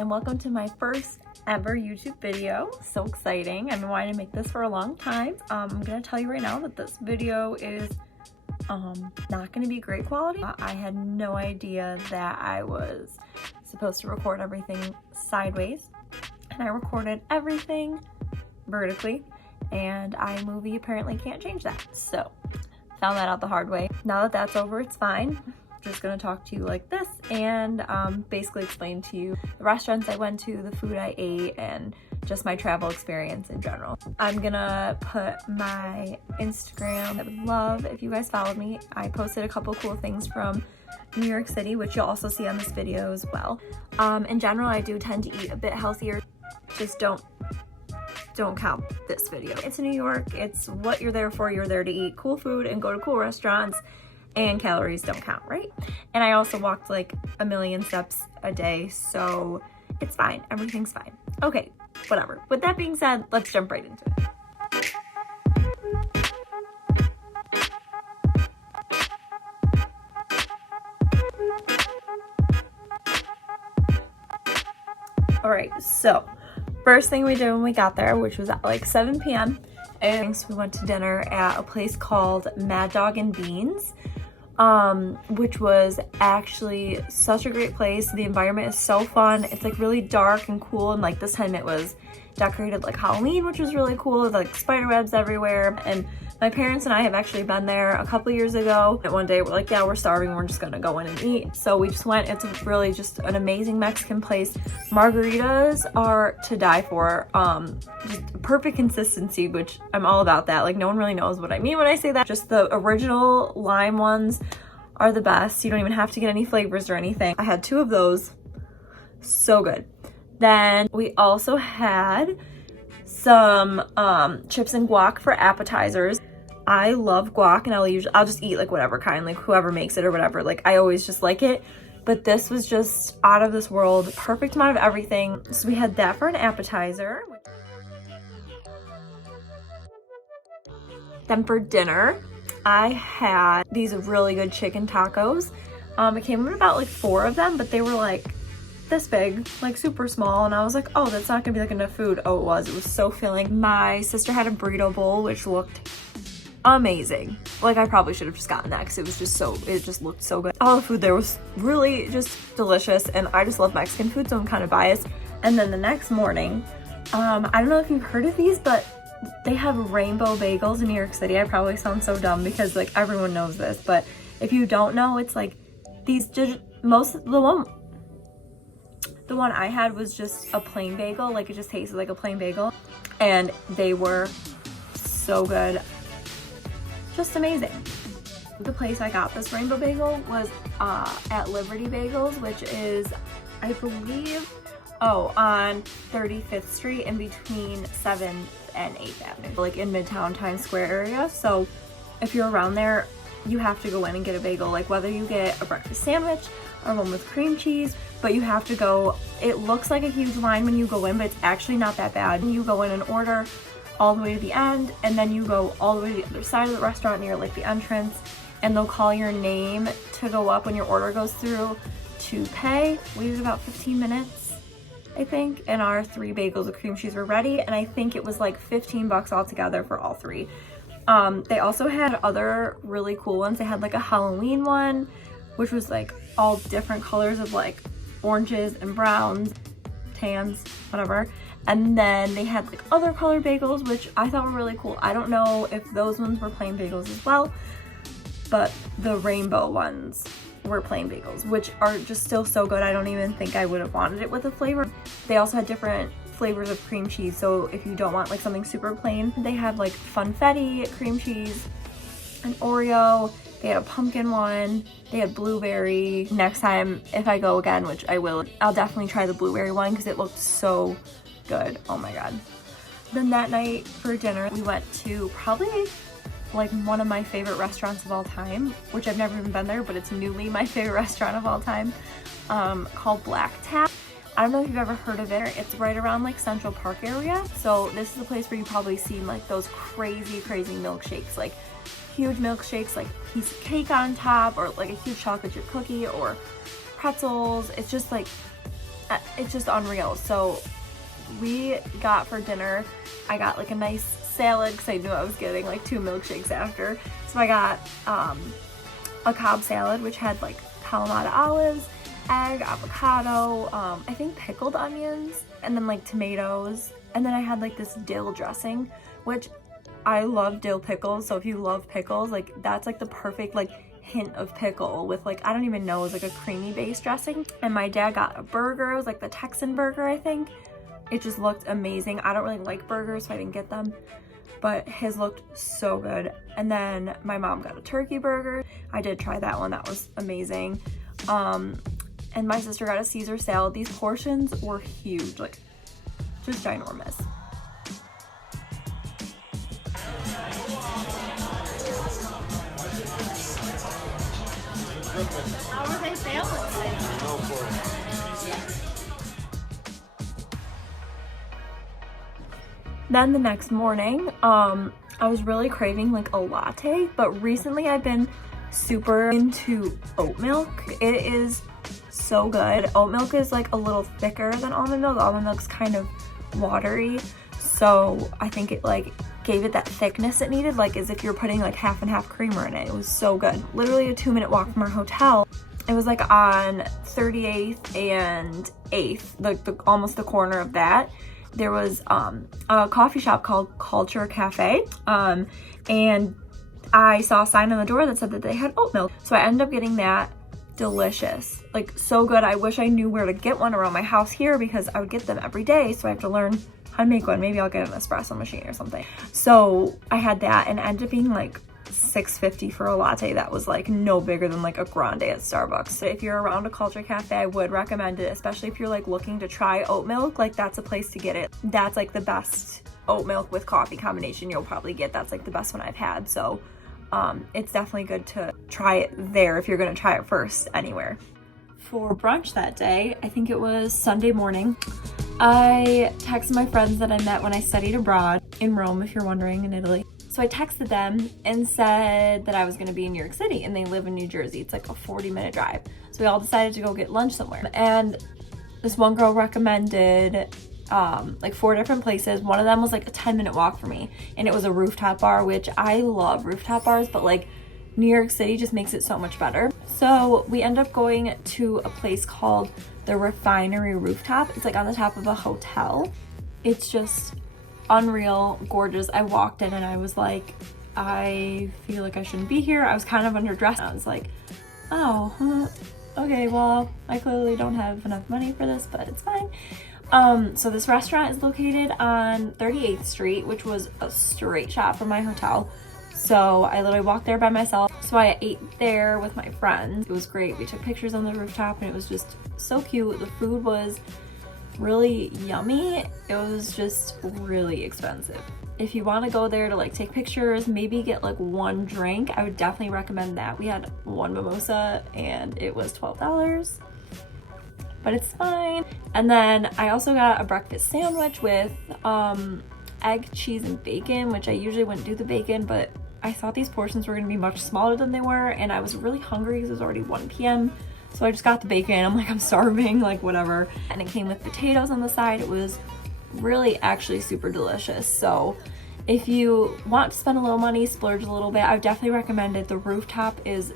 and welcome to my first ever YouTube video. So exciting. I've been wanting to make this for a long time. I'm gonna tell you right now that this video is not gonna be great quality. I had no idea that I was supposed to record everything sideways, and I recorded everything vertically, and iMovie apparently can't change that. So found that out the hard way. Now that that's over, it's fine. Just gonna talk to you like this and basically explain to you the restaurants I went to, the food I ate, and just my travel experience in general. I'm gonna put my Instagram. I would love if you guys followed me. I posted a couple cool things from New York City, which you'll also see on this video as well. In general, I do tend to eat a bit healthier. Just don't count this video. It's New York. It's what you're there for. You're there to eat cool food and go to cool restaurants, and calories don't count, right? And I also walked like a million steps a day, so it's fine. Everything's fine. Okay, whatever. With that being said, let's jump right into it. All right, so first thing we did when we got there, which was at like 7 p.m. and so we went to dinner at a place called Mad Dog and Beans, which was actually such a great place. The environment is so fun. It's like really dark and cool, and like this time it was decorated like Halloween, which was really cool, with like spider webs everywhere. And my parents and I have actually been there a couple years ago. And one day we're like, yeah, we're starving, we're just gonna go in and eat. So we just went. It's really just an amazing Mexican place. Margaritas are to die for. Just perfect consistency, which I'm all about that. Like, no one really knows what I mean when I say that. Just the original lime ones are the best. You don't even have to get any flavors or anything. I had 2 of those. So good. Then we also had some chips and guac for appetizers. I love guac, and I'll just eat like whatever kind, like whoever makes it or whatever. Like, I always just like it. But this was just out of this world, perfect amount of everything. So we had that for an appetizer. Then for dinner, I had these really good chicken tacos. It came in about like 4 of them, but they were like this big, like super small, and I was like, oh, that's not gonna be like enough food. Oh, it was so filling. My sister had a burrito bowl, which looked amazing. Like, I probably should have just gotten that because it just looked so good. All the food there was really just delicious, and I just love Mexican food, so I'm kind of biased. And then the next morning, I don't know if you've heard of these, but they have rainbow bagels in New York City. I probably sound so dumb because like everyone knows this, but if you don't know, it's like these the one I had was just a plain bagel. Like, it just tasted like a plain bagel, and they were so good. Just amazing. The place I got this rainbow bagel was at Liberty Bagels, which is, I believe, on 35th Street in between 7th and 8th Avenue, like in Midtown Times Square area. So if you're around there, you have to go in and get a bagel, like whether you get a breakfast sandwich or one with cream cheese, but you have to go. It looks like a huge line when you go in, but it's actually not that bad. You go in and order all the way to the end, and then you go all the way to the other side of the restaurant near like the entrance, and they'll call your name to go up when your order goes through to pay. We waited about 15 minutes, I think, and our 3 bagels with cream cheese were ready, and I think it was like $15 altogether for all 3. They also had other really cool ones. They had like a Halloween one, which was like all different colors of like oranges and browns, tans, whatever. And then they had like other colored bagels, which I thought were really cool. I don't know if those ones were plain bagels as well, but the rainbow ones were plain bagels, which are just still so good. I don't even think I would have wanted it with a flavor. They also had different flavors of cream cheese, so if you don't want like something super plain, they had like funfetti cream cheese, an Oreo, they had a pumpkin one, they had blueberry. Next time, if I go again, which I will, I'll definitely try the blueberry one because it looked so good. Oh my god. Then that night for dinner, we went to probably like one of my favorite restaurants of all time, which I've never even been there, but it's newly my favorite restaurant of all time, called Black Tap. I don't know if you've ever heard of it. It's right around like Central Park area. So this is a place where you probably seen like those crazy milkshakes, like huge milkshakes, like a piece of cake on top, or like a huge chocolate chip cookie, or pretzels. It's just like it's just unreal. So we got for dinner, I got like a nice salad because I knew I was getting like 2 milkshakes after. So I got a Cobb salad, which had like Kalamata olives, egg, avocado, I think pickled onions, and then like tomatoes. And then I had like this dill dressing, which I love dill pickles. So if you love pickles, like that's like the perfect like hint of pickle with like, I don't even know, it was like a creamy based dressing. And my dad got a burger. It was like the Texan burger, I think. It just looked amazing. I don't really like burgers, so I didn't get them, but his looked so good. And then my mom got a turkey burger. I did try that one. That was amazing. And my sister got a Caesar salad. These portions were huge, like just ginormous. How are they balancing? Then the next morning, I was really craving like a latte, but recently I've been super into oat milk. It is so good. Oat milk is like a little thicker than almond milk. Almond milk's kind of watery, so I think it like gave it that thickness it needed, like as if you're putting like half and half creamer in it. It was so good. Literally a 2-minute walk from our hotel. It was like on 38th and 8th, like almost the corner of that. There was a coffee shop called Culture Cafe, and I saw a sign on the door that said that they had oat milk. So I ended up getting that. Delicious, like so good. I wish I knew where to get one around my house here because I would get them every day, so I have to learn how to make one. Maybe I'll get an espresso machine or something. So I had that and it ended up being like $6.50 for a latte that was like no bigger than like a grande at Starbucks. So if you're around a Culture Cafe, I would recommend it, especially if you're like looking to try oat milk. Like that's a place to get it. That's like the best oat milk with coffee combination you'll probably get. That's like the best one I've had. So it's definitely good to try it there if you're gonna try it first anywhere. For brunch that day, I think it was Sunday morning, I texted my friends that I met when I studied abroad in Rome, if you're wondering, in Italy. So I texted them and said that I was gonna be in New York City and they live in New Jersey. It's like a 40-minute drive. So we all decided to go get lunch somewhere. And this one girl recommended like 4 different places. One of them was like a 10-minute walk for me, and it was a rooftop bar, which I love rooftop bars, but like New York City just makes it so much better. So we end up going to a place called the Refinery Rooftop. It's like on the top of a hotel. It's just unreal, gorgeous. I walked in and I was like, I feel like I shouldn't be here. I was kind of underdressed. I was like, oh, okay, well, I clearly don't have enough money for this, but it's fine. So this restaurant is located on 38th Street, which was a straight shot from my hotel. So I literally walked there by myself. So I ate there with my friends. It was great. We took pictures on the rooftop and it was just so cute. The food was really yummy. It was just really expensive. If you want to go there to like take pictures, maybe get like one drink, I would definitely recommend that. We had one mimosa and it was $12. But it's fine. And then I also got a breakfast sandwich with egg, cheese, and bacon, which I usually wouldn't do the bacon, but I thought these portions were gonna be much smaller than they were, and I was really hungry because it was already 1 p.m. So I just got the bacon. I'm like, I'm starving, like whatever. And it came with potatoes on the side. It was really actually super delicious. So if you want to spend a little money, splurge a little bit, I would definitely recommend it. The rooftop is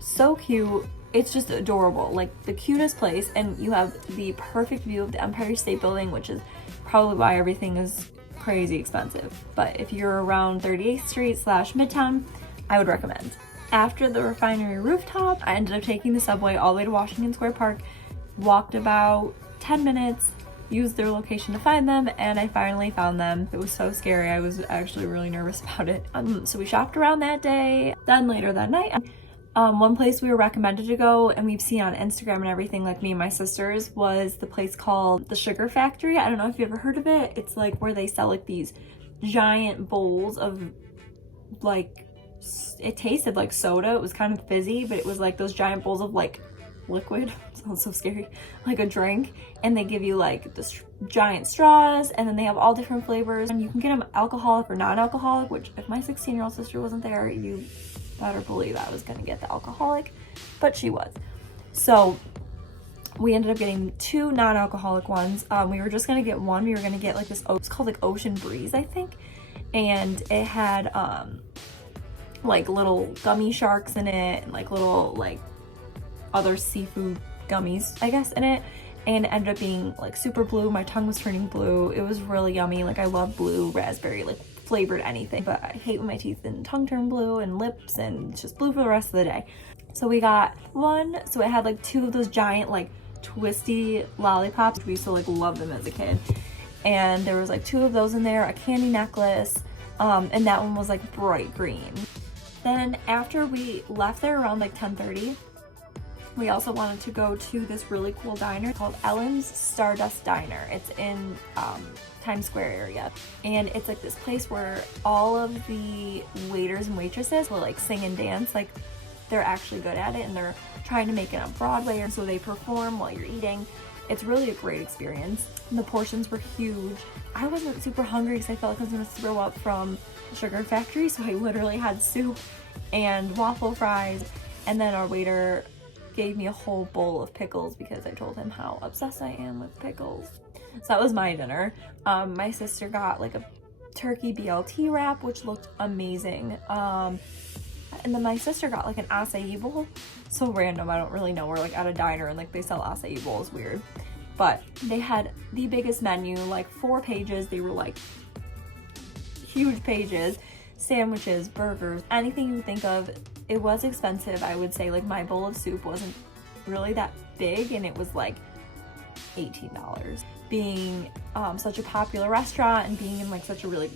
so cute. It's just adorable, like the cutest place, and you have the perfect view of the Empire State Building, which is probably why everything is crazy expensive. But if you're around 38th Street / Midtown, I would recommend. After the Refinery Rooftop, I ended up taking the subway all the way to Washington Square Park, walked about 10 minutes, used their location to find them, and I finally found them. It was so scary. I was actually really nervous about it. So we shopped around that day. Then later that night, one place we were recommended to go, and we've seen on Instagram and everything, like me and my sisters, was the place called the Sugar Factory. I don't know if you've ever heard of it. It's like where they sell like these giant bowls of like, it tasted like soda. It was kind of fizzy, but it was like those giant bowls of like liquid. Sounds so scary. Like a drink. And they give you like this giant straws, and then they have all different flavors, and you can get them alcoholic or non-alcoholic, which if my 16-year-old sister wasn't there, you better believe I was gonna get the alcoholic, but she was. So We ended up getting 2 non-alcoholic ones. We were just gonna get one. We were gonna get like this, it's called like Ocean Breeze, I think. And it had like little gummy sharks in it and like little like other seafood gummies, I guess, in it. And it ended up being like super blue. My tongue was turning blue. It was really yummy. Like, I love blue raspberry, like flavored anything, but I hate when my teeth and tongue turn blue and lips, and it's just blue for the rest of the day. So we got one. So it had like 2 of those giant like twisty lollipops. We used to like love them as a kid. And there was like 2 of those in there, a candy necklace, and that one was like bright green. Then after we left there around like 10:30, we also wanted to go to this really cool diner called Ellen's Stardust Diner. It's in Times Square area. And it's like this place where all of the waiters and waitresses will like sing and dance. Like, they're actually good at it, and they're trying to make it on Broadway, and so they perform while you're eating. It's really a great experience. The portions were huge. I wasn't super hungry because I felt like I was gonna throw up from the sugar factory, so I literally had soup and waffle fries, and then our waiter gave me a whole bowl of pickles because I told him how obsessed I am with pickles. So that was my dinner. My sister got like a turkey BLT wrap, which looked amazing. And then my sister got like an acai bowl. So random, I don't really know. We're like at a diner and like they sell acai bowls, weird. But they had the biggest menu, like 4 pages. They were like huge pages, sandwiches, burgers, anything you think of. It was expensive, I would say. Like, my bowl of soup wasn't really that big, and it was like $18. Being such a popular restaurant and being in like such a really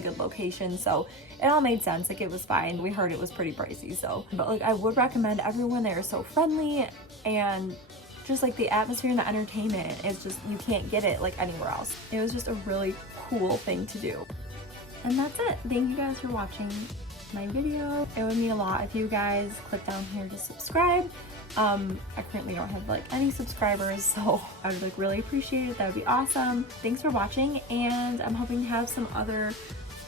good location, so it all made sense. Like, it was fine. We heard it was pretty pricey, so, but like, I would recommend everyone there is so friendly, and just like the atmosphere and the entertainment is just, you can't get it like anywhere else. It was just a really cool thing to do. And that's it. Thank you guys for watching my video. It would mean a lot if you guys click down here to subscribe. I currently don't have like any subscribers, so I would like really appreciate it. That would be awesome. Thanks for watching, and I'm hoping to have some other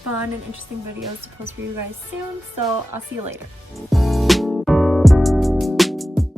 fun and interesting videos to post for you guys soon, so I'll see you later.